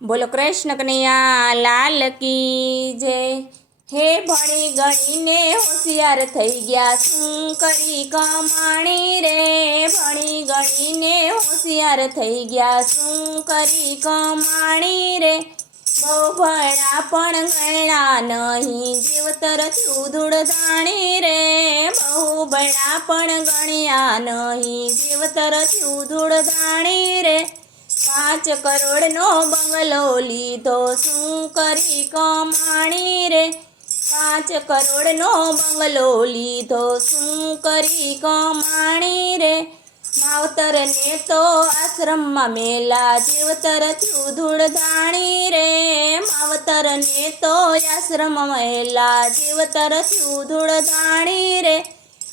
बोलो कृष्ण कन्हैया लाल की जय। हे भणी गणीने होशियार थई गया शू करी कमाणी रे। भणी गणीने होशियार थई गया शू करी कमाणी रे। बहु भणा पण गणा नहीं जीवतर थ्यू धूड़धाणी रे। बहु भणा पण गण्या नहीं जीवतर थ्यू धूड़धाणी रे। 5 करोड़नो बंगलो लीधो शू करी कमाणी रे। 5 करोड़नो बंगलो लीधो शू करी कमाणी रे। मावतर ने तो आश्रम में मेला जीवतर थ्यू धूड़धाणी रे। मावतर ने तो आश्रम में मेला जीवतर थ्यू धूड़धाणी रे।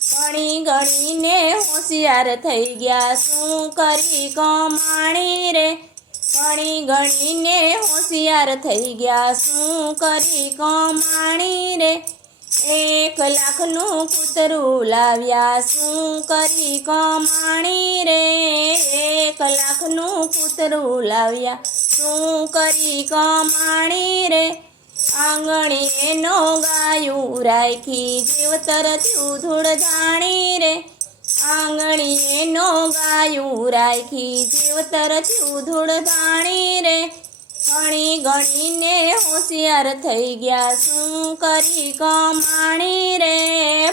भणी गणीने होशियार थई गया शू करी कमाणी रे। भणी गणीने होशियार थई गया शू करी कमाणी रे। 1 लाखનું કૂતરું લાવ્યા શू करी कमाणी रे। 1 લાખનું કૂતરું લાવ્યા શू करी कमाणी रे। आंगणीए नो गायूं राखी जीवतर थ्यू धूड़धाणी रे। आंगणीए नो गायूं राखी जीवतर थ्यू धूड़धाणी रे। भणी गणीने होशियार थई गया शू करी कमाणी रे।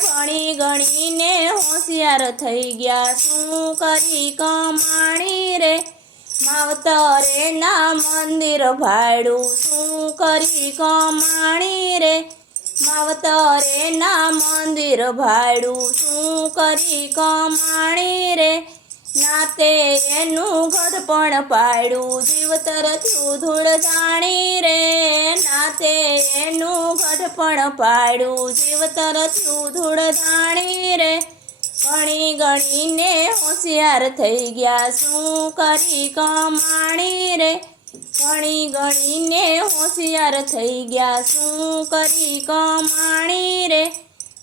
भणी गणीने होशियार थई गया शू करी कमाणी रे। मावतरे ना मंदिर भाड़ू शू करी कमाणी रे। मावतरे ना मंदिर भाड़ू शू करी कमाणी रे। नाते एनु घडपण पाड़ू जीवतर थ्यू धूड़धाणी रे। नाते एनु घडपण पाड़ू जीवतर थ्यू धूड़धाणी रे। भणी गणीने होशियार थई गया शू करी कमाणी रे। भणी गणीने होशियार थई गया शू करी कमाणी रे।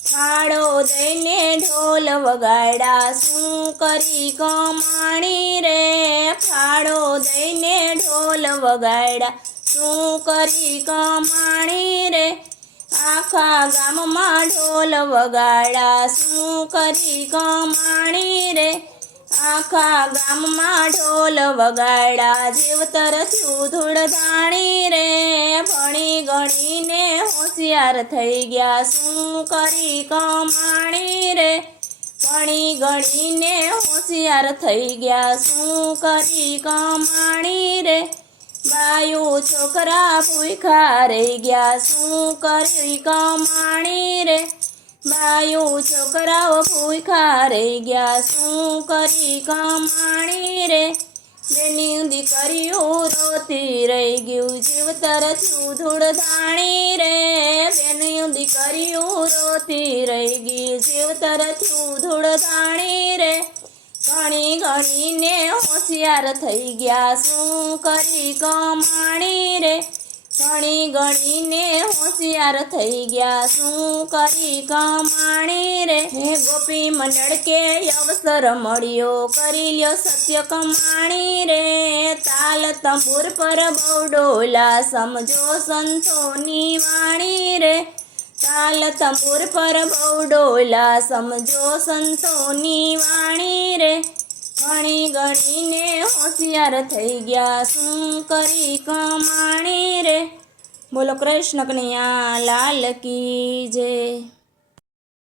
फाड़ो दईने ढोल वगाड़ा शू करी कमाणी रे। फाड़ो दईने ढोल वगाड़ा शू करी कमाणी रे। आखा गाम में ढोल वगाड़ा शू करी कमाणी रे। आखा गाम में ढोल वगाड़ा जीवतर थ्यू धूड़धाणी रे। भणी गणीने होशियार थई गया शू करी कमाणी रे। भणी गणीने होशियार थई गया शू करी कमाणी रे। बायू छोकरा भूखा रही गया शू करी कमाणी रे। बायू छोकराओ भूखा रही गया शू करी कमाणी रे। बेनी दीकरीओ रोती रही गयु जीवतर थ्यू धूड़धाणी रे। बेनी दीकरीओ रोती रही गई जीवतर थ्यू धूड़धाणी रे। भणी गणीने होशियार थई गया शू करी कमाणी रे। भणी गणीने होशियार थई गया शू करी कमाणी रे। हे गोपी मंडल के अवसर मळ्यो करी ल्यो सत्य कमाणी रे। ताल तंबूर पर बहु डोला समझो संतोनी वाणी रे। ताल तंबूर पर बहु डोला समझो संतोनी वाणी रे। भणी गणीने होशियार थई गया शू करी कमाणी रे। बोलो कृष्ण कन्हैया लाल की जय।